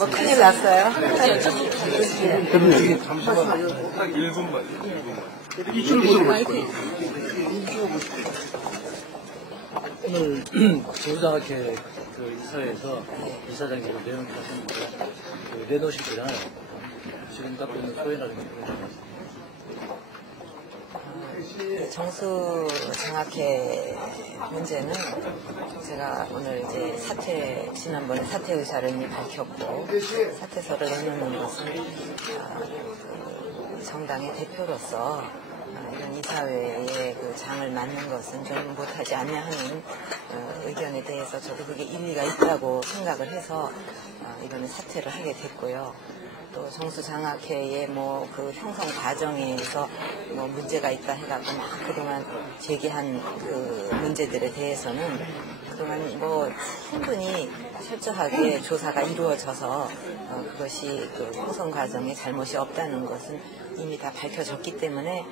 뭐 큰일 났어요. 잠시만 딱 1분만 1분만 이쪽으로 보실 오늘 정부장학회 그 이사회에서 이사장님으로 내놓게 하셨는데 그 내놓으시잖아요. 지금 갖고 있는 소외라는 게? 정수 장학회 문제는 제가 오늘 이제 사퇴 지난번에 사퇴 의사를 이미 밝혔고 사퇴서를 내놓는 것은 아, 그 정당의 대표로서 아, 이런 이사회에 그 장을 맡는 것은 좀 못하지 않냐 하는 어, 의견에 대해서 저도 그게 일리가 있다고 생각을 해서 아, 이번에 사퇴를 하게 됐고요. 또 정수장학회의 뭐 그 형성 과정에서 뭐 문제가 있다 해갖고 막 그동안 제기한 그 문제들에 대해서는 그동안 뭐 충분히 철저하게 조사가 이루어져서 어 그것이 그 형성 과정에 잘못이 없다는 것은 이미 다 밝혀졌기 때문에 에,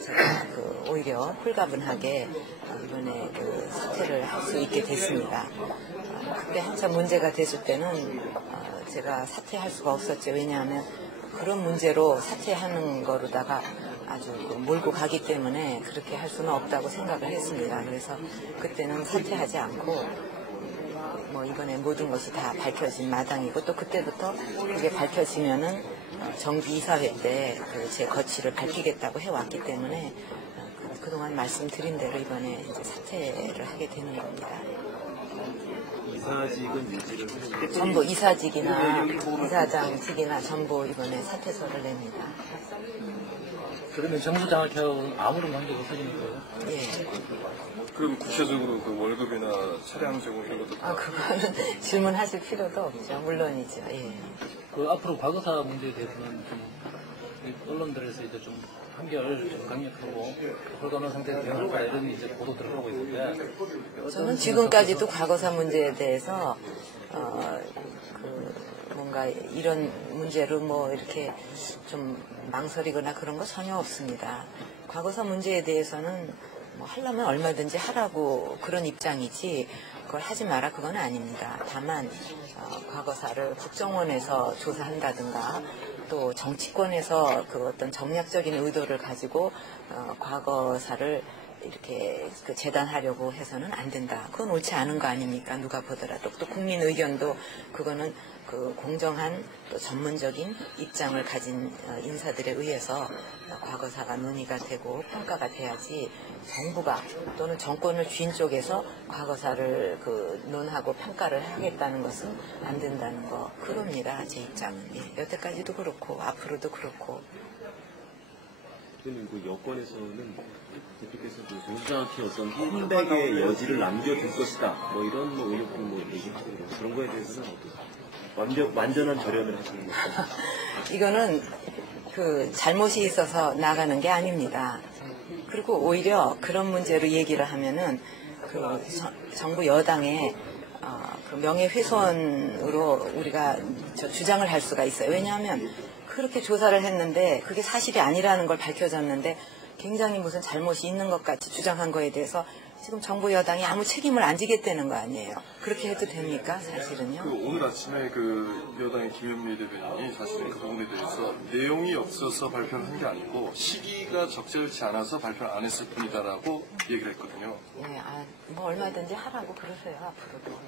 제가 그 오히려 홀가분하게 어, 이번에 그 사퇴를 할 수 있게 됐습니다. 어, 그때 한참 문제가 됐을 때는 어, 제가 사퇴할 수가 없었죠. 왜냐하면 그런 문제로 사퇴하는 거로다가 아주 그 몰고 가기 때문에 그렇게 할 수는 없다고 생각을 했습니다. 그래서 그때는 사퇴하지 않고 뭐 이번에 모든 것이 다 밝혀진 마당이고 또 그때부터 그게 밝혀지면은 어, 정기 이사회 때그제 거취를 밝히겠다고 해왔기 때문에 어, 그- 그동안 말씀드린 대로 이번에 사퇴를 하게 되는 겁니다. 이사직은 하는데 전부 이사직이나 이사장직이나 전부 이번에 사퇴서를 냅니다. 그러면 정부장학회하고는 아무런 관계가 없어지는 거예요? 예. 그럼 구체적으로 그 월급이나 차량 제공 이런 것도 다 아, 그거는 질문하실 필요도 없죠. 물론이죠. 예. 그 앞으로 과거사 문제에 대해서는 좀 언론들에서 이제 좀 한결 좀 강력하고 홀가분한 상태에서 대응할 거다 이런 이제 보도들을 하고 있는데 저는 지금까지도 과거사 문제에 대해서 어, 그 뭔가 이런 문제로 뭐 이렇게 좀 망설이거나 그런 거 전혀 없습니다. 과거사 문제에 대해서는 뭐 하려면 얼마든지 하라고 그런 입장이지 그걸 하지 마라 그건 아닙니다. 다만 어, 과거사를 국정원에서 조사한다든가 또 정치권에서 그 어떤 정략적인 의도를 가지고 어, 과거사를 이렇게 그 재단하려고 해서는 안 된다. 그건 옳지 않은 거 아닙니까? 누가 보더라도 또 국민 의견도 그거는 그 공정한 또 전문적인 입장을 가진 어, 인사들에 의해서 과거사가 논의가 되고 평가가 돼야지 정부가 또는 정권을 쥔 쪽에서 과거사를 그 논하고 평가를 하겠다는 것은 안 된다는 거 그겁니다. 제 입장은 예. 여태까지도 그렇고 앞으로도 그렇고 그 여권에서는 정수장학회 어떤 컴백의 여지를 남겨둘 것이다. 뭐 이런 뭐 의혹도 뭐 얘기하고 그런 거에 대해서는 어떠세요? 완벽 완전한 절연을 하시는 거죠. 이거는 그 잘못이 있어서 나가는 게 아닙니다. 그리고 오히려 그런 문제로 얘기를 하면은 그 정- 정부 여당의 어, 그 명예훼손으로 우리가 저 주장을 할 수가 있어요. 왜냐하면 그렇게 조사를 했는데 그게 사실이 아니라는 걸 밝혀졌는데 굉장히 무슨 잘못이 있는 것 같이 주장한 거에 대해서 지금 정부 여당이 아무 책임을 안 지겠다는 거 아니에요. 그렇게 해도 됩니까? 사실은요. 그 오늘 아침에 그 여당의 김현미 대변인이 사실은 그 부분에 대해서 내용이 없어서 발표를 한 게 아니고 시기가 적절치 않아서 발표를 안 했을 뿐이다라고 얘기를 했거든요. 예, 아, 뭐 얼마든지 하라고 그러세요 앞으로도.